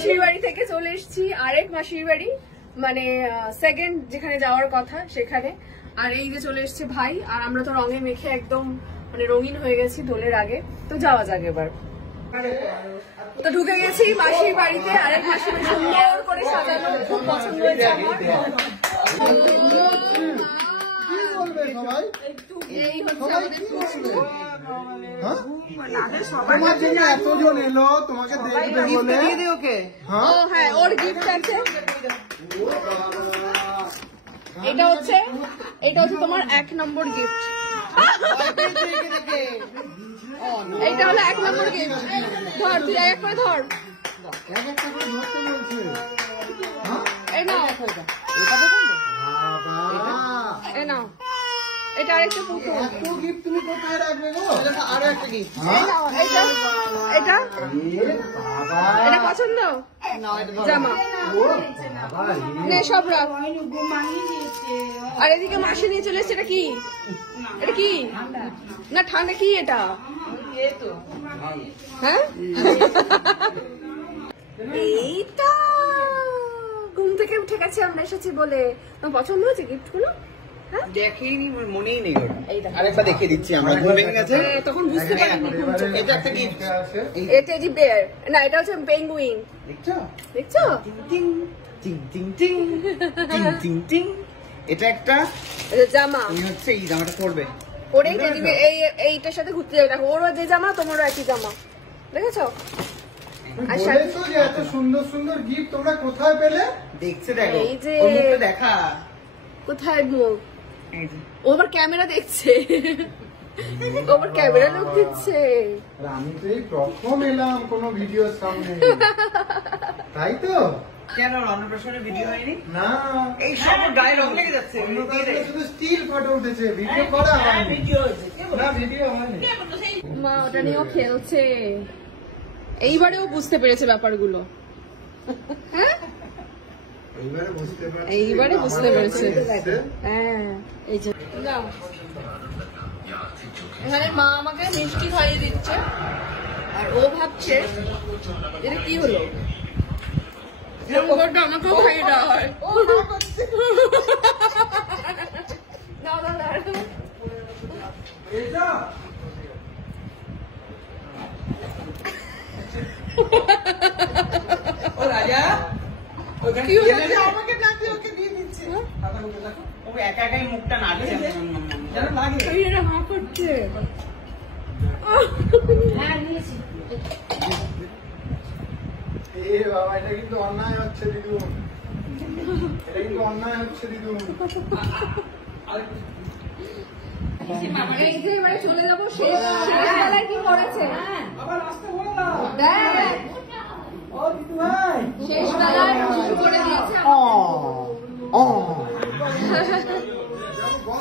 মাসির বাড়ি থেকে চলে এসেছি আরেক মাসির বাড়ি, মানে সেকেন্ড যেখানে যাওয়ার কথা সেখানে। আর এই যে চলে এসছে ভাই, আর আমরা তো রঙে মেখে একদম মানে রঙিন হয়ে গেছি দোলের আগে। তো যাওয়া যাক এবার। তো ঢুকে গেছি মাসির বাড়িতে, আরেক মাসি সুন্দর করে সাজানো, খুব পছন্দ হয়েছে আমার। এই হচ্ছে আমাদের পুষ্প। তোমার জন্য এতজন এলো তোমাকে দেখবে বলে। ও হ্যাঁ, ওর গিফট আছে। এটা হচ্ছে তোমার 1 নম্বর গিফট। এইটা হলো 1 নম্বর গিফট। ধর, তুই এক করে ধর। এই নাও, এই নাও, এটা আরেকটা পুতুল। গিফট তুমি কোথায় রাখবে গো? আরো একটা গিফট। এটা পছন্দ? জামা নে, সব রাখ। আর এদিকে মাসি নিয়ে চলে এসছে। এটা কি? এটা কি? না ঠান্ডা কি এটা? হ্যাঁ, এইটা ঘুম থেকে উঠে গেছে, আমরা এসেছি বলে। তোমার পছন্দ হয়েছে গিফট গুলো? দেখিনি, মনেই নেই। আরেকবার দেখিয়ে দিচ্ছি আমরা। ঘুম ভেঙে গেছে তখন বুঝতে পারিনি। এটা একটা গিফট। এটা টেডি বেয়ার না, এটা হচ্ছে পেঙ্গুইন। দেখছো? টিং টিং টিং টিং টিং টিং টিং। এটা একটা জামা। তুমি হচ্ছে এই জামাটা পরবে, পরেই টেডি বেয়ার এইটার সাথে ঘুরতে যাবে। দেখো, ওরও যে জামা তোমারও একই জামা, দেখেছো? বলেছো যে এত সুন্দর সুন্দর গিফট তোমরা কোথায় পেলে? দেখছে, দেখো এই যে ওর মুখটা দেখা। কোথায় মুখ? ও আবার ক্যামেরা দেখছে, ও আবার ক্যামেরা লোক দিচ্ছে। আমি তো এই প্রথম এলাম কোন ভিডিওর সামনে, তাই তো? কেন অন্নপ্রাশনের ভিডিও হয়নি? না, এই সব গায়ে রং লেগে যাচ্ছে। শুধু স্টিল ফটো উঠেছে, ভিডিও করা হয়নি। না, ভিডিও হয়নি। মা ওটা নিয়েও খেলছে। এইবারেও বুঝতে পেরেছে ব্যাপারগুলো। হ্যাঁ, এইবারে বুঝতে পেরেছে। হ্যাঁ, এই যে এখানে মা আমাকে মিষ্টি খাইয়ে দিচ্ছে, আর ও ভাবছে এটা কি হলো, আমাকেও খাইয়ে দেওয়া হয়। ও রাজা কি হলো? আমাকে ডাকে, ওকে দিয়ে দিচ্ছে। ও একা একাই মুখটা নাড়ছে, যেন লাগে এটা হা করছে। এ বাবা, এটা কিন্তু অন্যায় হচ্ছে দিদু, এটা কিন্তু অন্যায় হচ্ছে দিদু। এই যে এবারে চলে যাবো, শেষ বেলায় কি করেছে দেখ, শেষ বেলায় শুরু করে দিয়েছে।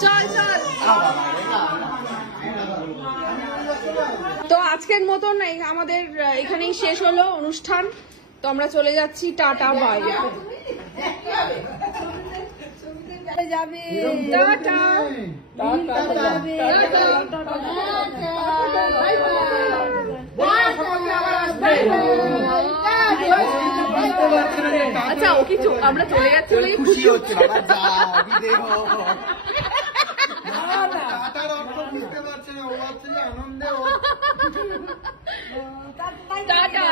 চল চল। তো আজকের মতন আমাদের এখানেই শেষ হলো অনুষ্ঠান। তো আমরা চলে যাচ্ছি, টাটা বাই। যাবে টাটা। আচ্ছা, ওকে আমরা চলে যাচ্ছি বলে খুশি হচ্ছে। আনন্দে টাটা।